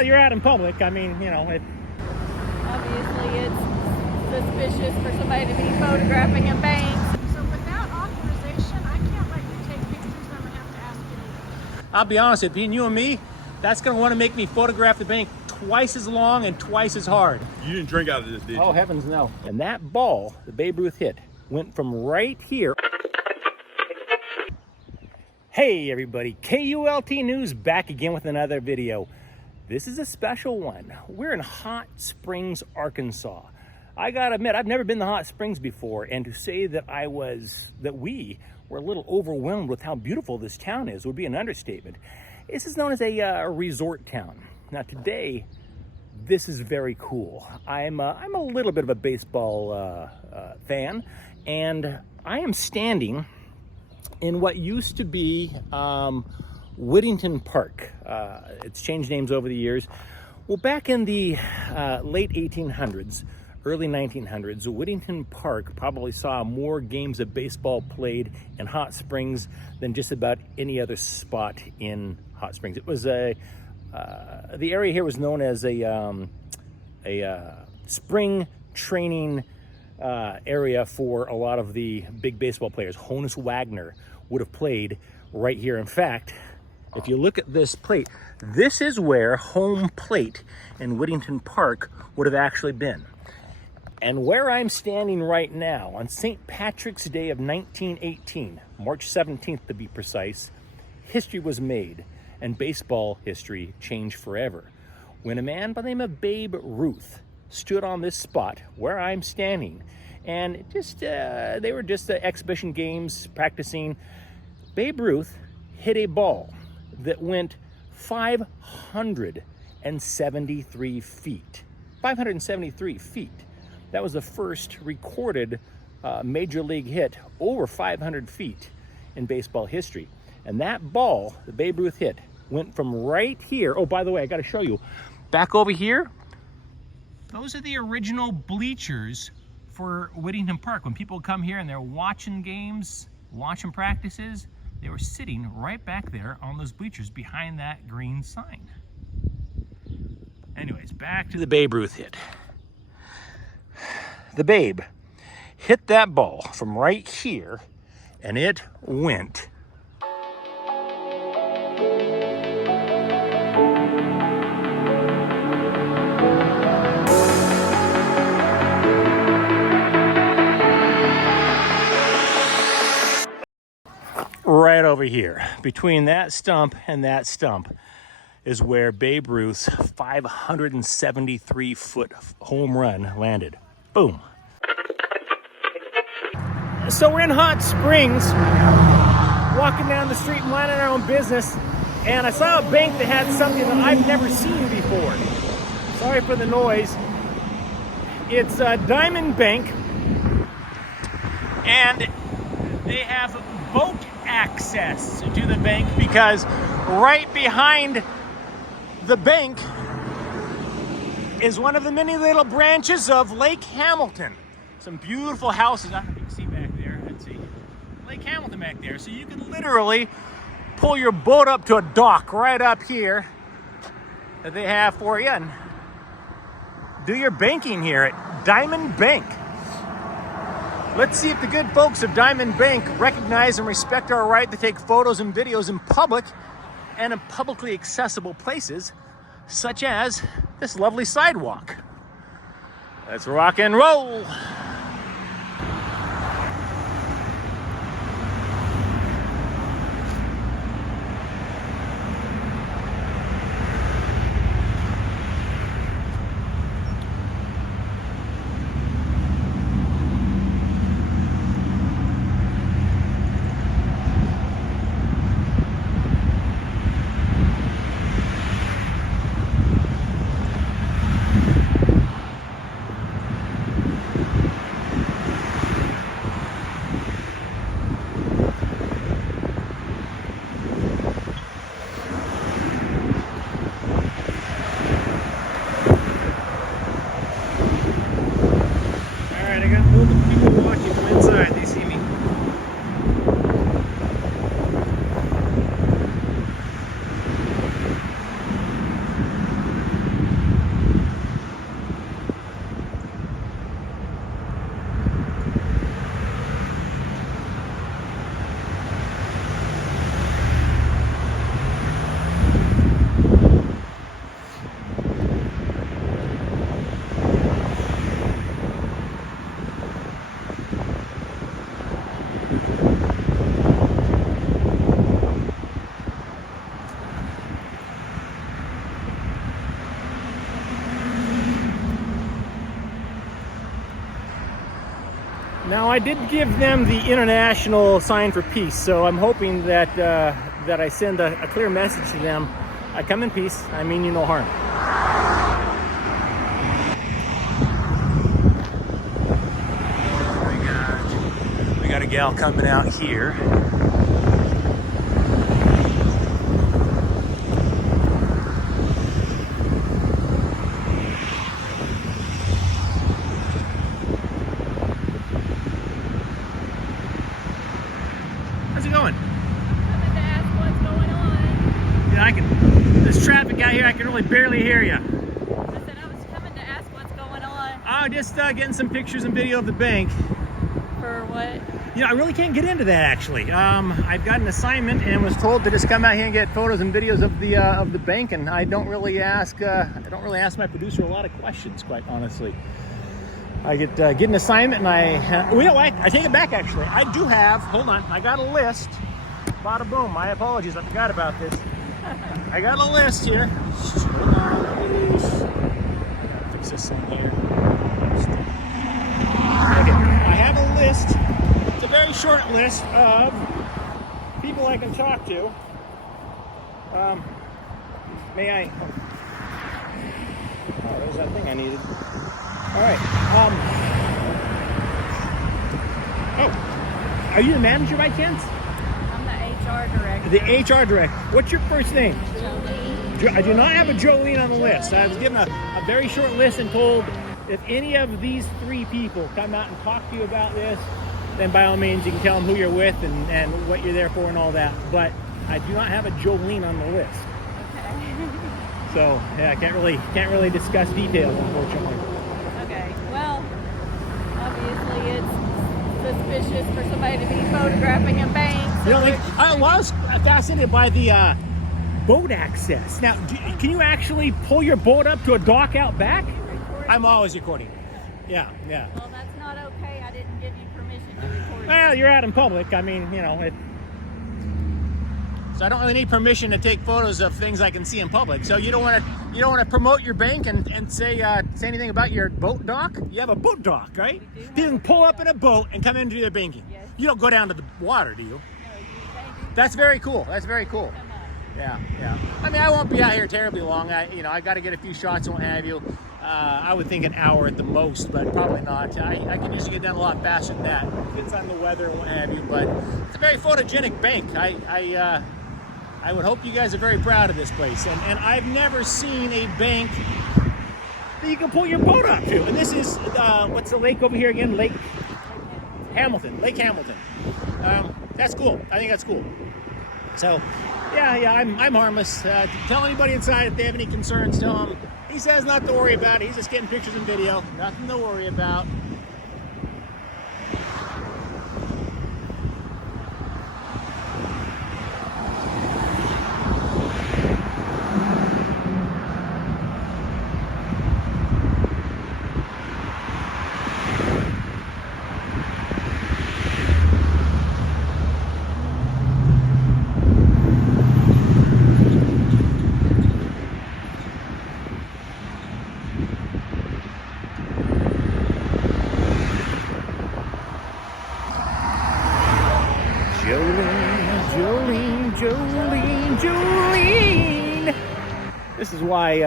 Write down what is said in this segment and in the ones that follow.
that you're out in public, I mean, you know, Obviously, it's suspicious for somebody to be photographing a bank. So without authorization, I can't let you take pictures. I'm gonna have to ask you. I'll be honest, if being you and me, that's gonna want to make me photograph the bank twice as long and twice as hard. You didn't drink out of this, did you? Oh, heavens no. And that ball, the Babe Ruth hit, went from right here. Hey everybody, KULT News back again with another video. This is a special one. We're in Hot Springs, Arkansas. I gotta admit, I've never been to Hot Springs before, and to say that we were a little overwhelmed with how beautiful this town is would be an understatement. This is known as a resort town. Now today, this is very cool. I'm a little bit of a baseball fan, and I am standing in what used to be Whittington Park. It's changed names over the years. Well, back in the late 1800s, early 1900s, Whittington Park probably saw more games of baseball played in Hot Springs than just about any other spot in Hot Springs. It was the area here was known as a spring training area for a lot of the big baseball players. Honus Wagner would have played right here. In fact, if you look at this plate, this is where home plate in Whittington Park would have actually been. And where I'm standing right now, on St. Patrick's Day of 1918, March 17th to be precise, history was made, and baseball history changed forever, when a man by the name of Babe Ruth stood on this spot where I'm standing, and just they were just exhibition games, practicing. Babe Ruth hit a ball that went 573 feet. 573 feet. That was the first recorded major league hit over 500 feet in baseball history. And that ball, the Babe Ruth hit, went from right here. Oh, by the way, I got to show you. Back over here, those are the original bleachers for Whittington Park. When people come here and they're watching games, watching practices, they were sitting right back there on those bleachers behind that green sign. Anyways, back to the Babe Ruth hit. The Babe hit that ball from right here, and it went. Right over here, between that stump and that stump, is where Babe Ruth's 573-foot home run landed. Boom. So we're in Hot Springs, walking down the street, minding our own business, and I saw a bank that had something that I've never seen before. Sorry for the noise. It's a Diamond Bank, and they have boat access to the bank because right behind the bank is one of the many little branches of Lake Hamilton. Some beautiful houses. I don't know if you can see back there. Let's see. Lake Hamilton back there. So you can literally pull your boat up to a dock right up here that they have for you and do your banking here at Diamond Bank. Let's see if the good folks of Diamond Bank recognize and respect our right to take photos and videos in public and in publicly accessible places, such as this lovely sidewalk. Let's rock and roll. Now I did give them the international sign for peace, so I'm hoping that that I send a clear message to them. I come in peace. I mean you no harm. We got a gal coming out here. How's it going? Coming to ask what's going on. Yeah, there's traffic out here, I can really barely hear you. I said I was coming to ask what's going on. Just getting some pictures and video of the bank. For what? You know, I really can't get into that actually. I've got an assignment and was told to just come out here and get photos and videos of the bank, and I don't really ask my producer a lot of questions, quite honestly. I get an assignment, and I take it back actually. I do have. Hold on, I got a list. Bada boom. My apologies, I forgot about this. I got a list here. Hold on, please. Fix this in here. Okay, I have a list. It's a very short list of people I can talk to. May I? Oh, there's that thing I needed. All right. Oh, are you the manager by chance? I'm the HR director. The HR director. What's your first name? Jolene. I do not have a Jolene on the list. I was given a very short list and told if any of these three people come out and talk to you about this, then by all means you can tell them who you're with and what you're there for and all that. But I do not have a Jolene on the list. Okay. So yeah, I can't really discuss details, unfortunately. Okay. Well, obviously it's suspicious for somebody to be photographing a bank. You know, I was fascinated by the boat access. Now, can you actually pull your boat up to a dock out back? I'm always recording. Yeah. Well, that's not okay. I didn't give you permission to record. Well, you're out in public. I mean, you know, so I don't really need permission to take photos of things I can see in public. So you don't want to promote your bank and say anything about your boat dock? You have a boat dock, right? We do have People can a pull boat up in a boat and come into their banking. Yes. You don't go down to the water, do you? No, you That's very cool. That's very cool. come on. Yeah. I mean, I won't be out here terribly long. I got to get a few shots and what have you. I would think an hour at the most, but probably not. I can usually get done a lot faster than that. Depends on the weather and what have you. But it's a very photogenic bank. I would hope you guys are very proud of this place. And I've never seen a bank that you can pull your boat up to. And this is what's the lake over here again? Lake Hamilton. Lake Hamilton. That's cool. I think that's cool. So, yeah, I'm harmless. Tell anybody inside if they have any concerns, tell them. He says not to worry about it. He's just getting pictures and video. Nothing to worry about. Jolene. This is why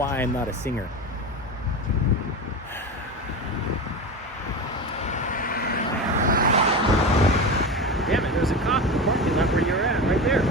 I'm not a singer. Damn it, there's a cop in the parking lot where you're at, right there.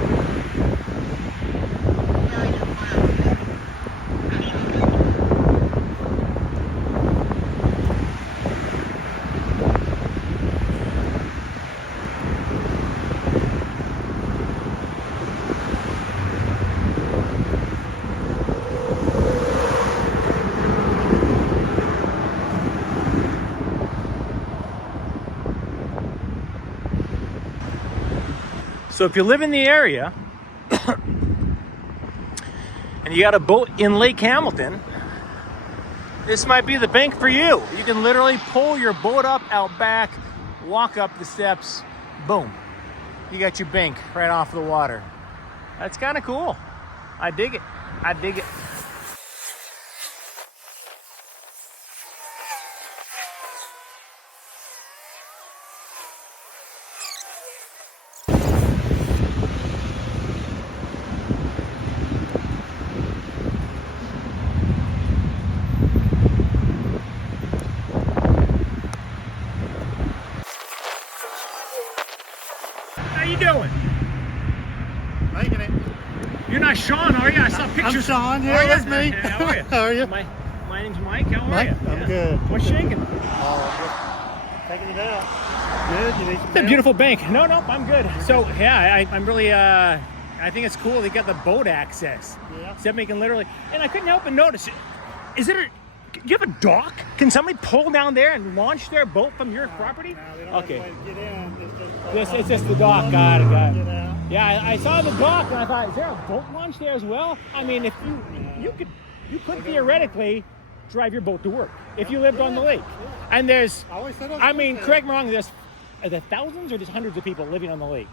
So if you live in the area and you got a boat in Lake Hamilton, this might be the bank for you. You can literally pull your boat up out back, walk up the steps, boom. You got your bank right off the water. That's kind of cool. I dig it. I dig it. You're not Sean, are you? I saw pictures. I'm Sean. Oh, Yeah, that's me. How are you? How are you? My name's Mike. How are Mike, you? I'm good. What's shaking? Oh, I'm just taking it out. Good. You need some It's a milk? beautiful bank. No, I'm good. So yeah, I'm really I think it's cool they got the boat access. Yeah. Somebody can literally, and I couldn't help but notice. Do you have a dock? Can somebody pull down there and launch their boat from your property? No, they don't Okay. have a way to get in. It's just the dock. Got it. Get out. Yeah, I saw the dock and I thought, is there a boat launch there as well? I mean, if you could theoretically drive your boat to work if you lived on the lake. And there's, I mean, correct me wrong, are there thousands or just hundreds of people living on the lake?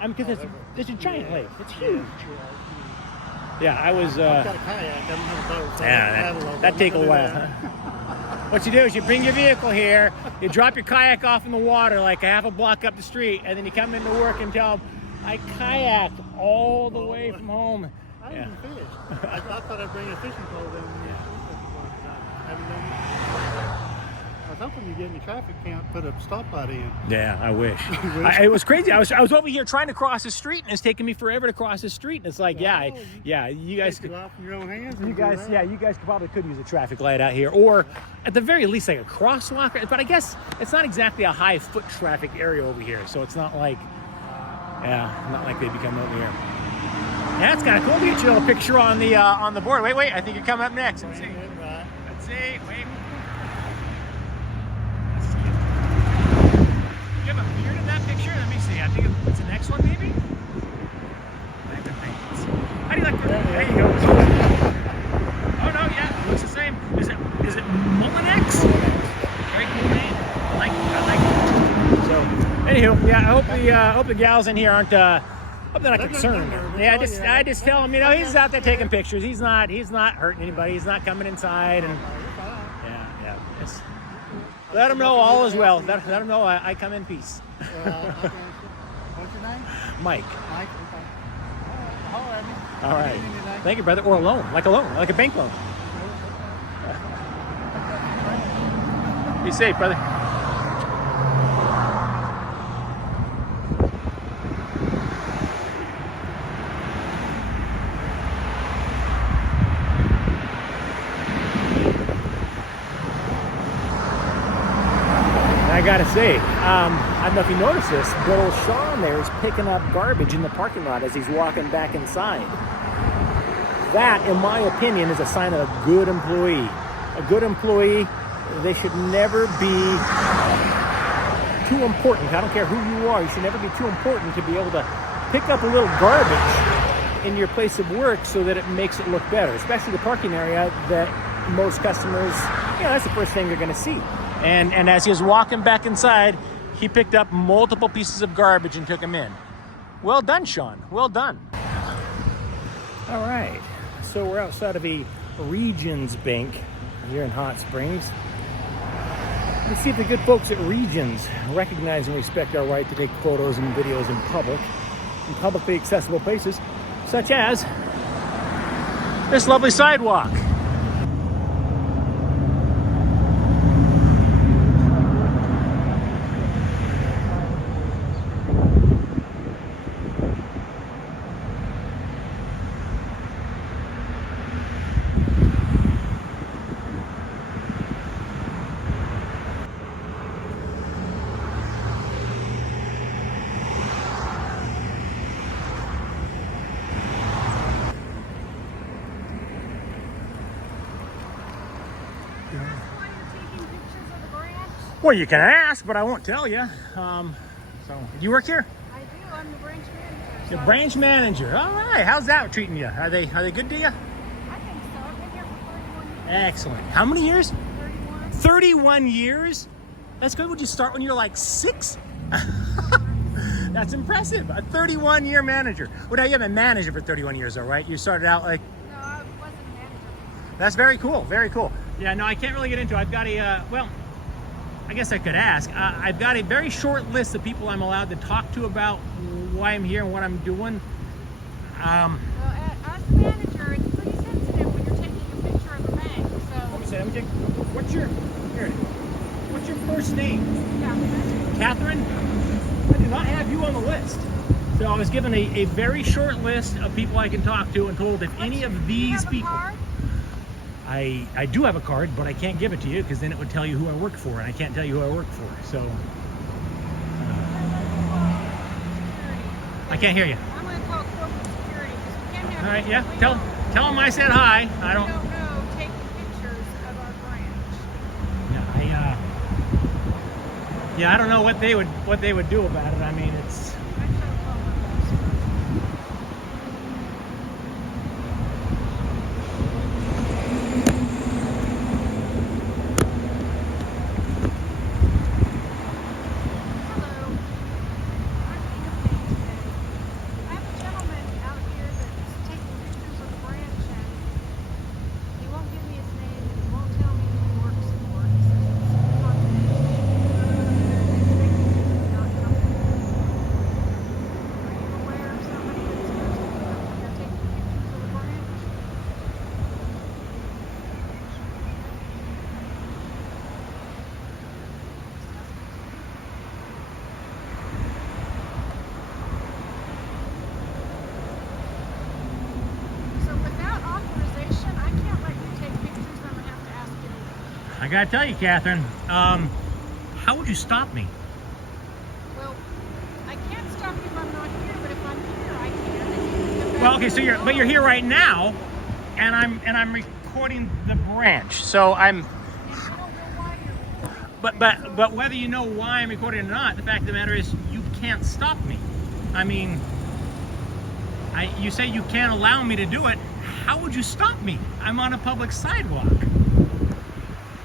I mean, because it's a giant lake. It's huge. Yeah, I was. I've got a kayak. I don't have a boat. So Yeah, that take a while. Huh? What you do is you bring your vehicle here, you drop your kayak off in the water like a half a block up the street, and then you come into work and tell them, I kayaked all the way from home. I didn't even fish. I thought I'd bring a fishing pole down. I haven't done it. I was hoping you get any traffic count, put a stoplight in. Yeah, I wish. It was crazy. I was over here trying to cross the street, and it's taking me forever to cross the street. And it's like, you guys Take your life in your own hands. you guys probably could use a traffic light out here, or at the very least like a crosswalk. But I guess it's not exactly a high foot traffic area over here, so it's not like, not like they become over here. Yeah, it's kind of cool to get your little picture on the board. Wait, I think you're coming up next. Let's see. Let's see. Wait. You have a beard in that picture? Let me see. I think it's the next one, maybe? How do you like that? There you go. Oh, no, yeah. It looks the same. Is it Mullinex? Very cool name. I like it. So, anywho, yeah, I hope the gals in here aren't, hope they're not concerned. Yeah, I just tell them, he's out there taking pictures. He's not hurting anybody. He's not coming inside. And yeah. Yes. Let them know all is well. Let them know I come in peace. What's your name? Mike. Mike. Okay. Holler at me. All right. Thank you, brother. Or a loan, like a bank loan. Be safe, brother. I gotta say, I don't know if you noticed this, but old Sean there is picking up garbage in the parking lot as he's walking back inside. That, in my opinion, is a sign of a good employee. A good employee, they should never be too important. I don't care who you are, you should never be too important to be able to pick up a little garbage in your place of work so that it makes it look better, especially the parking area that most customers, that's the first thing they're gonna see. And as he was walking back inside, he picked up multiple pieces of garbage and took them in. Well done, Sean. Well done. All right. So we're outside of a Regions Bank here in Hot Springs. Let's see if the good folks at Regions recognize and respect our right to take photos and videos in publicly accessible places, such as this lovely sidewalk. Well, you can ask, but I won't tell you. So, do you work here? I do. I'm the branch manager. You're branch manager. All right. How's that treating you? Are they good to you? I think so. I've been here for 31 years. Excellent. How many years? 31. 31 years? That's good. Would you start when you're like 6? That's impressive. A 31-year manager. Well, now you haven't managed it for 31 years, though, right? You started out like... No, I wasn't a manager. That's very cool. Very cool. Yeah, no, I can't really get into it. I've got a, I guess I could ask. I've got a very short list of people I'm allowed to talk to about why I'm here and what I'm doing. Well, as the manager, it's pretty sensitive when you're taking a picture of the bank. So, Let me take, what's your first name? yeah. Catherine? I do not have you on the list. So I was given a very short list of people I can talk to and told if any of these people... I do have a card, but I can't give it to you because then it would tell you who I work for, and I can't tell you who I work for. So I can't hear you. I'm going to call corporate security because we can't have. All right, yeah. Tell them I said hi. I don't know taking pictures of our branch. Yeah, I don't know what they would do about it. I mean, it's. I try to call my boss. Hello. I'm incompetent today. I have a gentleman out here that's taking pictures of the branch and he won't give me his name and he won't tell me who he works for. He says it's confidential. Not comfortable. Are you aware of somebody that's supposed to be up there taking pictures of the branch? So without authorization, I can't let you take pictures. I'm gonna have to ask you to leave. I gotta tell you, Catherine. How would you stop me? Well, I can't stop you if I'm not here, but if I'm here, I can. And you can come back Well, okay, to so you're here right now, and I'm recording the branch. So I'm. And I don't know why you're recording. But whether you know why I'm recording or not, the fact of the matter is you can't stop me. I mean, you say you can't allow me to do it. How would you stop me? I'm on a public sidewalk.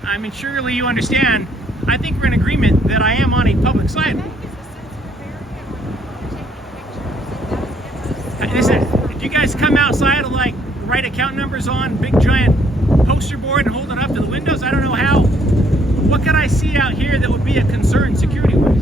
I mean, surely you understand. I think we're in agreement that I am on a public The sidewalk. bank is a sensitive area when you're taking pictures. It does give us. Listen, if you guys come outside and like write account numbers on big giant poster board and hold it up to the windows, I don't know how. What could I see out here that would be a concern security-wise?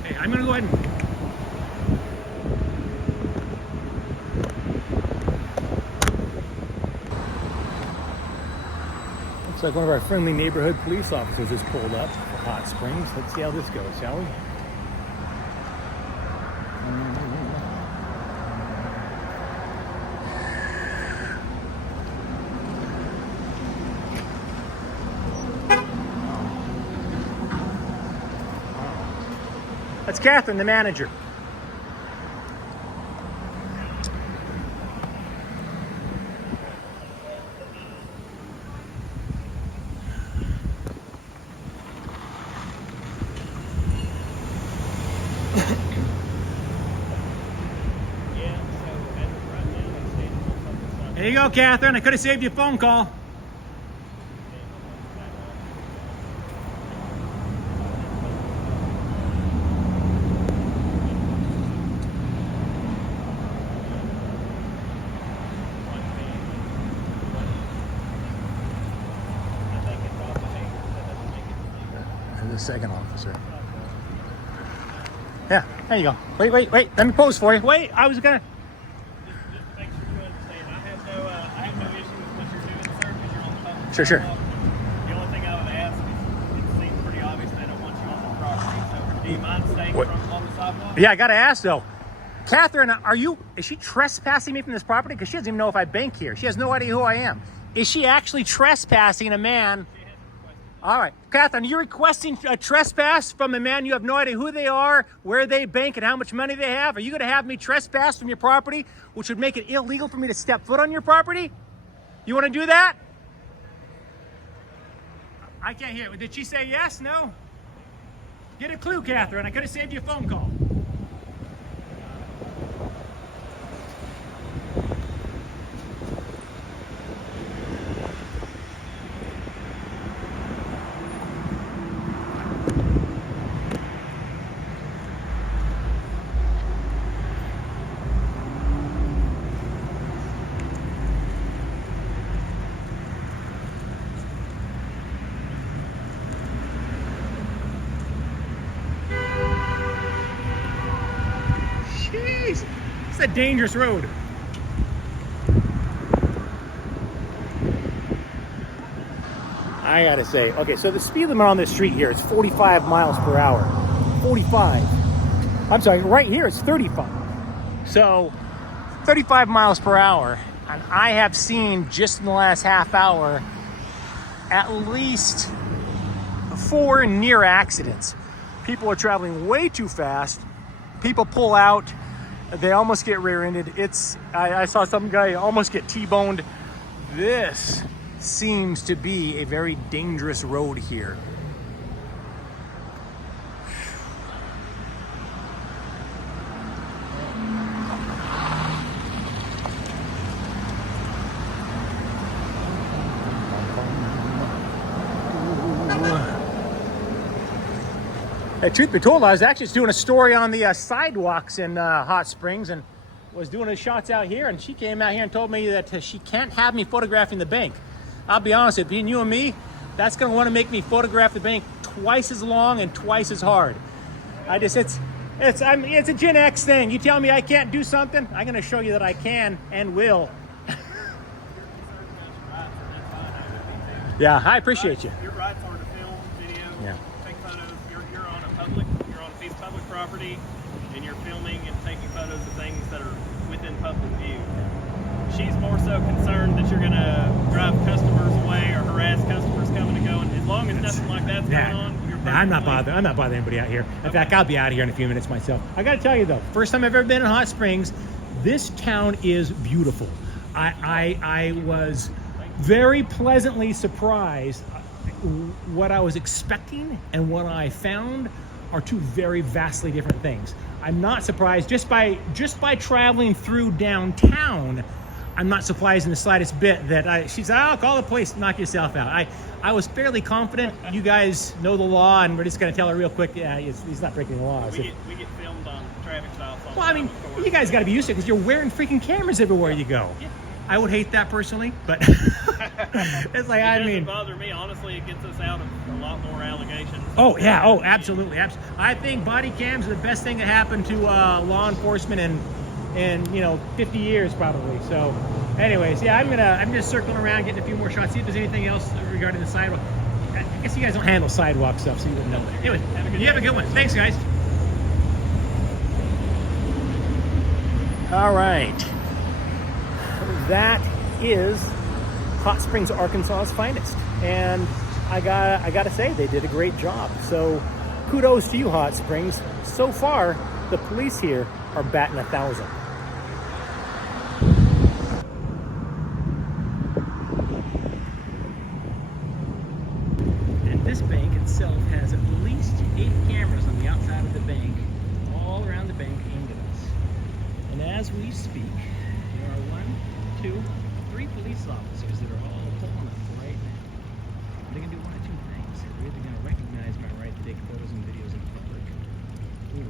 Okay, I'm gonna go ahead and. Looks like one of our friendly neighborhood police officers has pulled up for Hot Springs. Let's see how this goes, shall we? That's Catherine, the manager. There you go, Catherine. I could have saved you a phone call. The second officer. Yeah, there you go. Wait. Let me pose for you. Wait, I was gonna. Just make sure you understand. I have no issue with what you're doing, sir, because you're on the public Sure. sidewalk. The only thing I would ask is it seems pretty obvious they don't want you on the property. So do you mind staying What? from on the sidewalk? Yeah, I gotta ask though. Catherine, is she trespassing me from this property? Because she doesn't even know if I bank here. She has no idea who I am. Is she actually trespassing a man? All right, Catherine, you're requesting a trespass from a man you have no idea who they are, where they bank, and how much money they have. Are you going to have me trespass from your property, which would make it illegal for me to step foot on your property? You want to do that? I can't hear. Did she say yes? No? Get a clue, Catherine. I could have saved you a phone call. Jeez, it's a dangerous road. I gotta say, okay, so the speed limit on this street here is 45 miles per hour. 45. I'm sorry, right here it's 35. So 35 miles per hour. And I have seen just in the last half hour at least 4 near accidents. People are traveling way too fast. People pull out. They almost get rear-ended. I saw some guy almost get T-boned. This seems to be a very dangerous road here. Truth be told, I was actually just doing a story on the sidewalks in Hot Springs and was doing the shots out here, and she came out here and told me that she can't have me photographing the bank. I'll be honest with you, being you and me, that's going to want to make me photograph the bank twice as long and twice as hard. It's a Gen X thing. You tell me I can't do something, I'm going to show you that I can and will. Yeah, I appreciate you. Your rights are to film, video, Yeah. take photos. You're on a piece of public property, and you're filming and taking photos of things that are within public view. She's more so concerned that you're going to drive customers away or harass customers coming and going. As long as nothing like that's going on, you're I'm not bothering anybody out here. In fact, I'll be out of here in a few minutes myself. I got to tell you though, first time I've ever been in Hot Springs, this town is beautiful. I was very pleasantly surprised. What I was expecting and what I found are two very vastly different things. I'm not surprised just by traveling through downtown. I'm not surprised in the slightest bit that she said, "I'll call the police, knock yourself out." I was fairly confident. You guys know the law, and we're just going to tell her real quick. Yeah, he's not breaking the law. We get filmed on traffic stops. Well, I mean, you guys got to be used to it because you're wearing freaking cameras everywhere you go. Yeah. I would hate that personally, but it's like, It doesn't bother me. Honestly, it gets us out of a lot more allegations. Oh yeah, oh absolutely. I think body cams are the best thing that happened to law enforcement in 50 years probably. So, anyways, yeah, I'm just circling around, getting a few more shots, see if there's anything else regarding the sidewalk. I guess you guys don't handle sidewalk stuff, so you wouldn't know. Anyway, you have a good one. Thanks, guys. All right. That is Hot Springs, Arkansas's finest, and I gotta say they did a great job. So kudos to you, Hot Springs. So far, the police here are batting 1,000. And this bank itself has at least 8 cameras on the outside of the bank, all around the bank aimed at us. And as we speak, there are 1, 2, 3 police officers that are all pulling up right now. They're going to do one of 2 things. They're either going to recognize my right to take photos and videos in public, or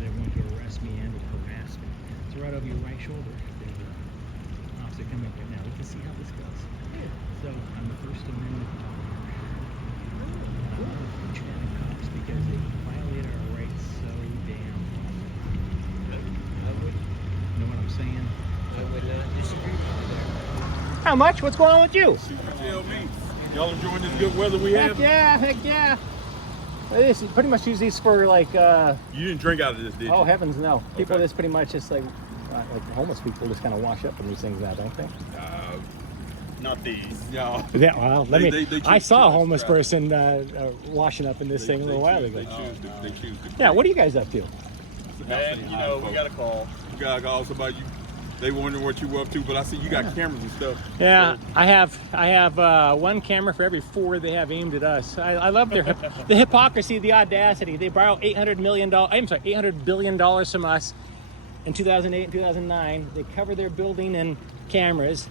they're going to arrest me and harass me. So right over your right shoulder, there's an officer coming up right now. We can see how this goes. So I'm the First Amendment cops because they violate our rights so damn often. Know what I'm saying? I would disagree with you there. How much? What's going on with you? Tell me. Y'all enjoying this good weather we have? Heck yeah. This pretty much use these for like You didn't drink out of this, did you? oh heavens no. People Okay. just pretty much just like homeless people just kind of wash up in these things now, don't they? Not these. Yeah. Yeah, well, let me. They choose I saw a to homeless strap. person washing up in this thing a little while ago. They choose to. Yeah, what are you guys up to? And, you know, we got a call. We got calls about you. They wondering what you were up to, but I see you got cameras and stuff. Yeah, So, I have one camera for every 4 they have aimed at us. I love their the hypocrisy, the audacity. They borrow $800 billion from us in 2008 and 2009. They cover their building in cameras.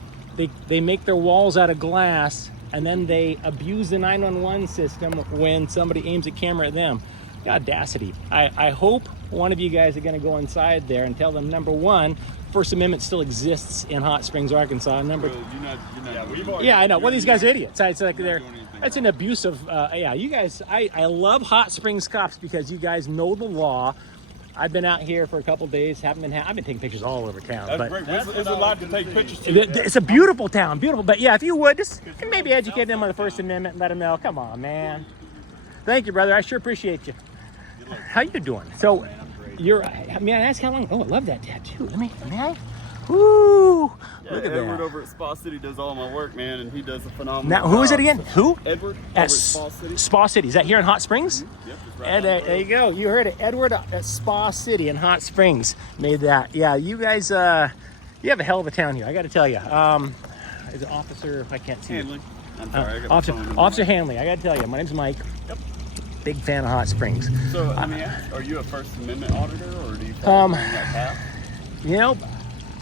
They make their walls out of glass, and then they abuse the 911 system when somebody aims a camera at them. The audacity. I hope one of you guys are going to go inside there and tell them, number one, First Amendment still exists in Hot Springs, Arkansas. Number well, you're not Yeah, doing we've it. already- yeah, I know. Well, these guys are idiots. It's like they're. doing anything It's an abuse of. Yeah, you guys. I love Hot Springs cops because you guys know the law. I've been out here for a couple days. I've been taking pictures all over town. That's but great. It's a lot to take pictures to. it's a beautiful town, beautiful. But yeah, if you would just maybe educate them on the First Amendment and let them know. Come on, man. Thank you, brother. I sure appreciate you. How you doing? So, you're. May I ask how long? Oh, I love that tattoo. May I? Woo! Look at Edward that. over at Spa City does all my work, man, and he does a phenomenal Now, who is it job. again? Who? Edward over At at Spa City. Spa City. Is that here in Hot Springs? Yep, it's right And down the there you road. go. You heard it. Edward at Spa City in Hot Springs made that. Yeah, you guys, you have a hell of a town here. I got to tell you. Is it Officer? I can't see. Hanley. I'm sorry, I got Officer, my phone in Officer my hand. Hanley. I got to tell you. My name's Mike. Big fan of Hot Springs. So let me ask, are you a First Amendment auditor, or do you follow that path? You know,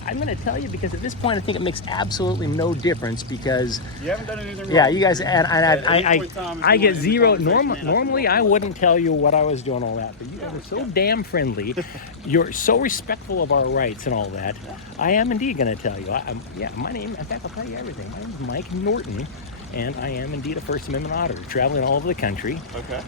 I'm going to tell you because at this point I think it makes absolutely no difference because You haven't done anything wrong. yeah, you guys and At any point in time, if I you get want to zero. end the conversation, Normally I wouldn't tell you what I was doing all that, but you guys are so damn friendly. You're so respectful of our rights and all that. I am indeed going to tell you. Yeah, my name. In fact, I'll tell you everything. My name is Mike Norton. And I am indeed a First Amendment auditor, traveling all over the country. Okay.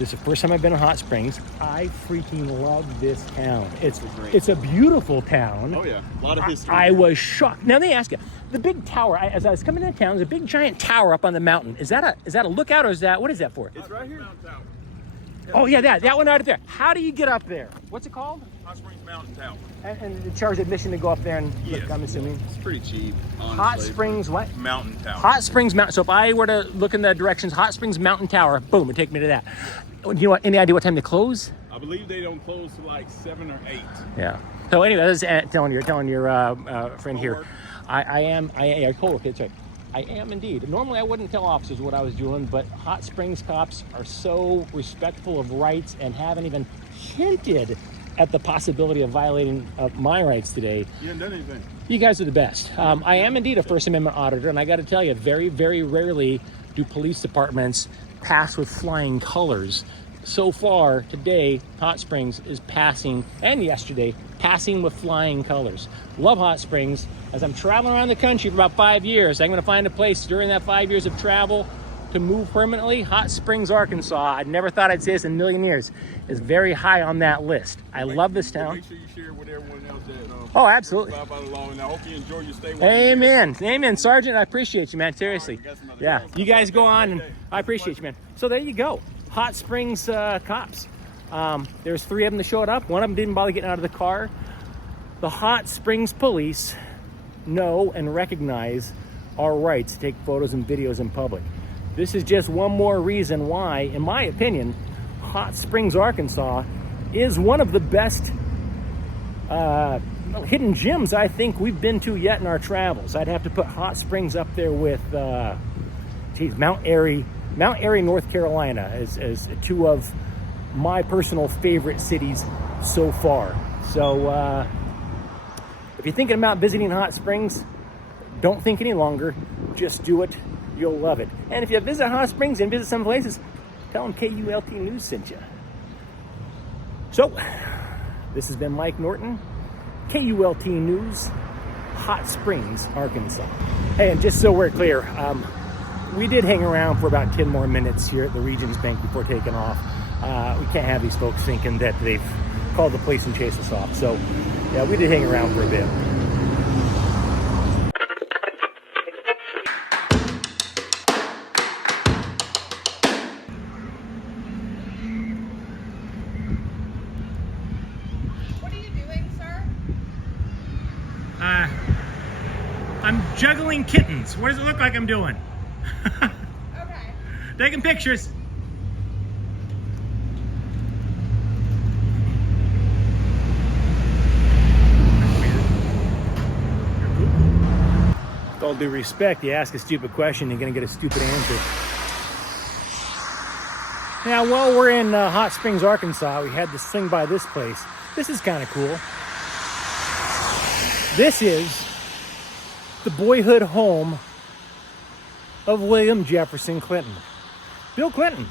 This is the first time I've been in Hot Springs. I freaking love this town. It's great it's a beautiful town. Oh yeah, a lot of history. I was shocked. Now let me ask you, the big tower. As I was coming into town, there's a big giant tower up on the mountain. Is that a lookout, or is that what is that for? It's right here. Oh yeah, that one right there. How do you get up there? What's it called? Hot Springs Mountain Tower. And they charge admission to go up there and look. Yes. I'm assuming. It's pretty cheap. Honestly. Hot Springs what? Mountain Tower. Hot Springs Mountain. So if I were to look in the directions, Hot Springs Mountain Tower, boom, it'd take me to that. Do you know any idea what time they close? I believe they don't close till like 7 or 8. Yeah. So anyway, this is telling your friend here. I co-worker. That's right. I am indeed. Normally I wouldn't tell officers what I was doing, but Hot Springs cops are so respectful of rights and haven't even hinted at the possibility of violating my rights today. You haven't done anything. You guys are the best. I am indeed a First Amendment auditor, and I got to tell you, very, very rarely do police departments pass with flying colors. So far today, Hot Springs is passing, and yesterday, passing with flying colors. Love Hot Springs. As I'm traveling around the country for about 5 years, I'm going to find a place during that 5 years of travel to move permanently. Hot Springs, Arkansas. I never thought I'd say this in a million years. Is very high on that list. I love this town. Make sure you share with everyone else that. Oh, absolutely. By the law, and I hope you enjoy your stay. Amen. Amen. Sergeant, I appreciate you, man. Seriously. we got some other Yeah. calls. You guys go on, and I appreciate you, man. So there you go. Hot Springs cops. There's 3 of them that showed up. One of them didn't bother getting out of the car. The Hot Springs police know and recognize our rights to take photos and videos in public. This is just one more reason why, in my opinion, Hot Springs, Arkansas is one of the best hidden gems I think we've been to yet in our travels. I'd have to put Hot Springs up there with Mount Airy, North Carolina as 2 of my personal favorite cities so far. So if you're thinking about visiting Hot Springs, don't think any longer. Just do it. You'll love it. And if you visit Hot Springs and visit some places, tell them KULT News sent you. So, this has been Mike Norton, KULT News, Hot Springs, Arkansas. Hey, and just so we're clear, we did hang around for about 10 more minutes here at the Regions Bank before taking off. We can't have these folks thinking that they've called the police and chased us off. So, yeah, we did hang around for a bit. juggling kittens. What does it look like I'm doing? Okay. Taking pictures. With all due respect, you ask a stupid question, you're gonna get a stupid answer. Now, while we're in Hot Springs, Arkansas, we had to swing by this place. This is kind of cool. This is the boyhood home of William Jefferson Clinton. Bill Clinton.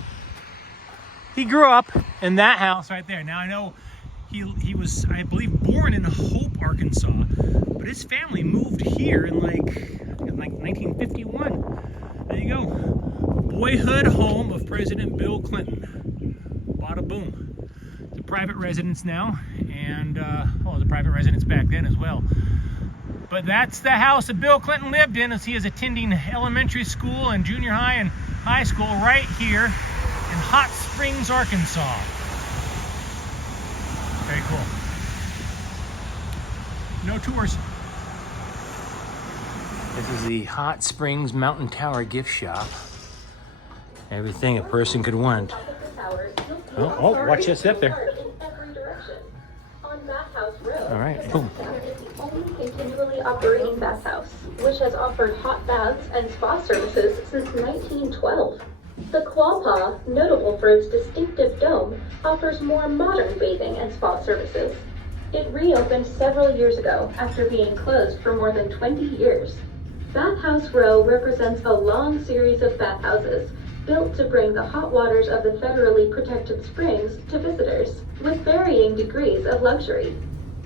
He grew up in that house right there. Now, I know he was, I believe, born in Hope, Arkansas, but his family moved here in like 1951. There you go. Boyhood home of President Bill Clinton. Bada boom. It's a private residence now, and it was a private residence back then as well. But that's the house that Bill Clinton lived in as he is attending elementary school and junior high and high school right here in Hot Springs, Arkansas. Very cool. No tours. This is the Hot Springs Mountain Tower gift shop. Everything a person could want. Oh, watch this up there. All right, boom. Only continually operating bathhouse, which has offered hot baths and spa services since 1912. The Quapaw, notable for its distinctive dome, offers more modern bathing and spa services. It reopened several years ago after being closed for more than 20 years. Bathhouse Row represents a long series of bathhouses built to bring the hot waters of the federally protected springs to visitors, with varying degrees of luxury.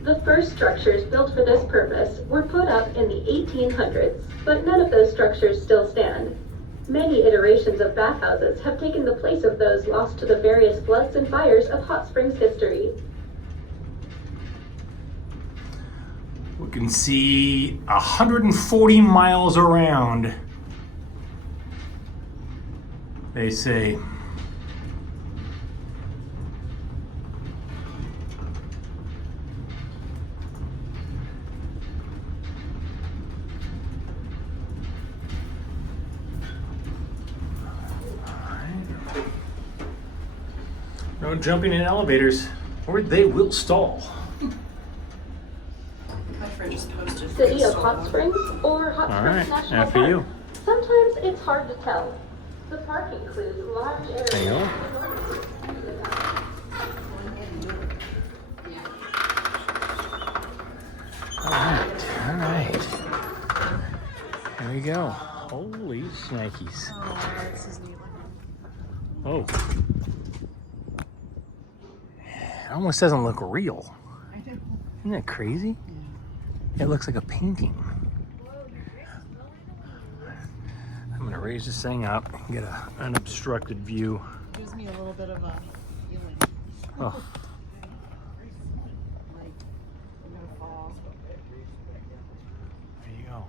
The first structures built for this purpose were put up in the 1800s, but none of those structures still stand. Many iterations of bathhouses have taken the place of those lost to the various floods and fires of Hot Springs history. We can see 140 miles around, they say. No jumping in elevators, or they will stall. City of Hot Springs or Hot Springs National after Park. you. Sometimes it's hard to tell. The park includes large areas. Hang on. All right. There we go. Holy shnikes. Oh. It almost doesn't look real. Isn't that crazy? It looks like a painting. I'm gonna raise this thing up and get an unobstructed view. Gives me a little bit of a feeling. Oh. Like, I'm gonna fall. There you go.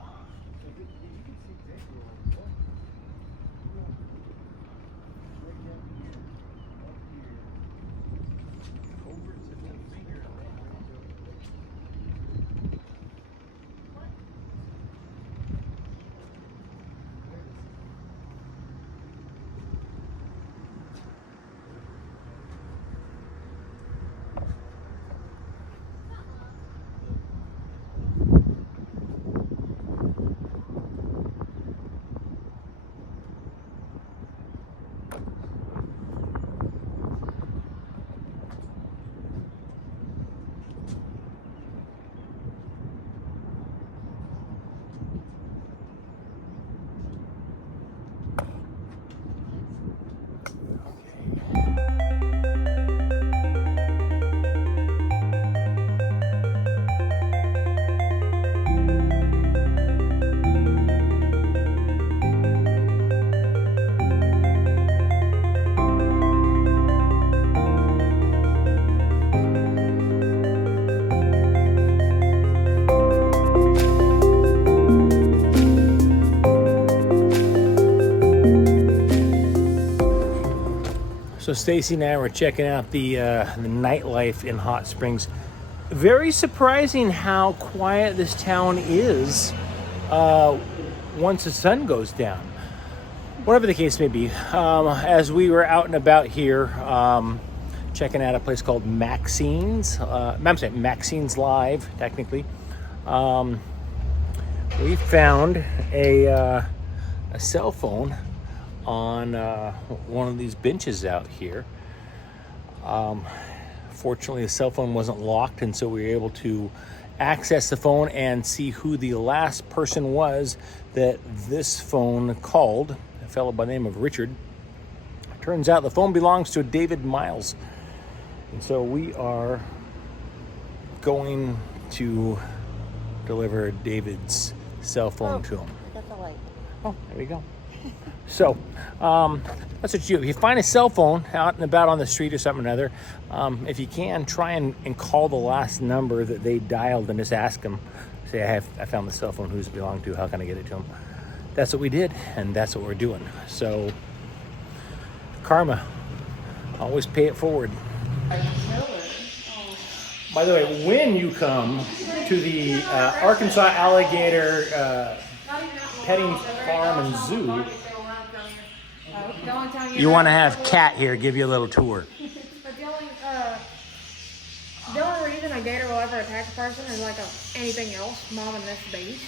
So Stacy and I were checking out the nightlife in Hot Springs. Very surprising how quiet this town is once the sun goes down. Whatever the case may be, as we were out and about here, checking out a place called Maxine's, Maxine's Live, technically, we found a cell phone on one of these benches out here. Fortunately, the cell phone wasn't locked, and so we were able to access the phone and see who the last person was that this phone called, a fellow by the name of Richard. Turns out the phone belongs to David Miles. And so we are going to deliver David's cell phone to him. I got the light. Oh, there we go. So, that's what you do. If you find a cell phone out and about on the street or something or other, if you can, try and call the last number that they dialed and just ask them, say, I found the cell phone, who's it belong to, how can I get it to them? That's what we did, and that's what we're doing. So, karma, always pay it forward. By the way, when you come to the Arkansas Alligator Petting Farm and Zoo, you want to have Kat here give you a little tour. But the only reason a gator will ever attack a person is like anything else, mom and this baby.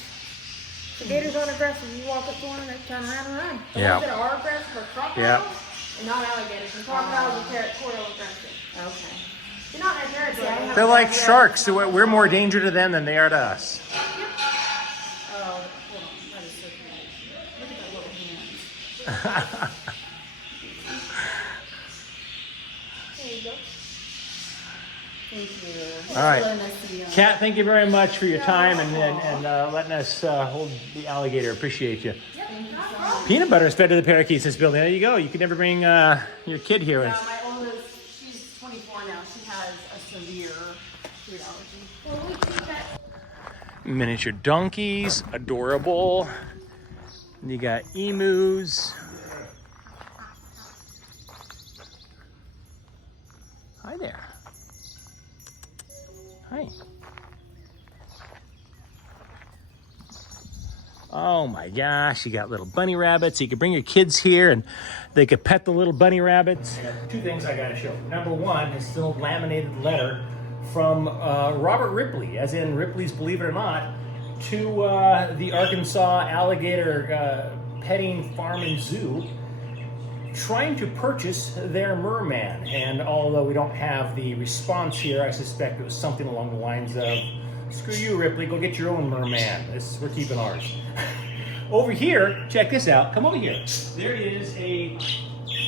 The gators aren't aggressive. You walk up to one and they turn around and run. The Yeah. ones that are aggressive are crocodiles and not alligators. And crocodiles are territorial aggressive. Okay. You're not in a territory. They're like sharks. So we're more danger to them than they are to us. Oh, hold on. That is so cool. Look at that little hand. There you go. Thank you. All right. Letting us see, Kat, thank you very much for your time and letting us hold the alligator. Appreciate you. Peanut butter is fed to the parakeets in this building. There you go. You can never bring your kid here. my oldest, she's 24 now. She has a severe food allergy. Miniature donkeys, adorable. And you got emus. Hi there. Hi. Oh my gosh, you got little bunny rabbits. You could bring your kids here and they could pet the little bunny rabbits. Two things I gotta show. Number one is the laminated letter from Robert Ripley, as in Ripley's Believe It or Not, to the Arkansas Alligator Petting Farm and Zoo, trying to purchase their merman. And although we don't have the response here, I suspect it was something along the lines of, screw you, Ripley, go get your own merman. We're keeping ours. Over here, check this out. Come over here. There is a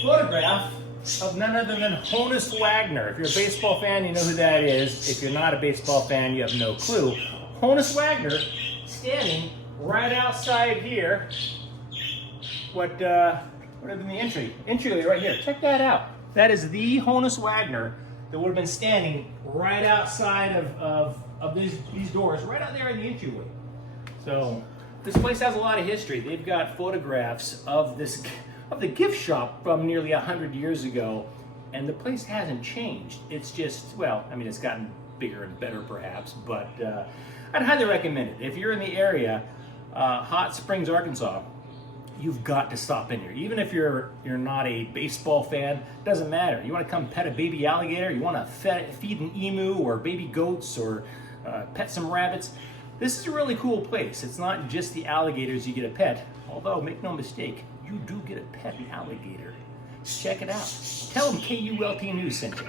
photograph of none other than Honus Wagner. If you're a baseball fan, you know who that is. If you're not a baseball fan, you have no clue. Honus Wagner standing right outside here. What is in the entryway right here? Check that out. That is the Honus Wagner that would have been standing right outside of these doors, right out there in the entryway. So this place has a lot of history. They've got photographs of the gift shop from nearly 100 years ago, and the place hasn't changed. It's just, well, I mean, it's gotten bigger and better perhaps, but I'd highly recommend it. If you're in the area, Hot Springs, Arkansas, you've got to stop in here. Even if you're not a baseball fan, doesn't matter. You want to come pet a baby alligator, you want to feed an emu or baby goats or pet some rabbits, this is a really cool place. It's not just the alligators you get a pet, although make no mistake, you do get a pet alligator. Check it out. Tell them KULT News sent you.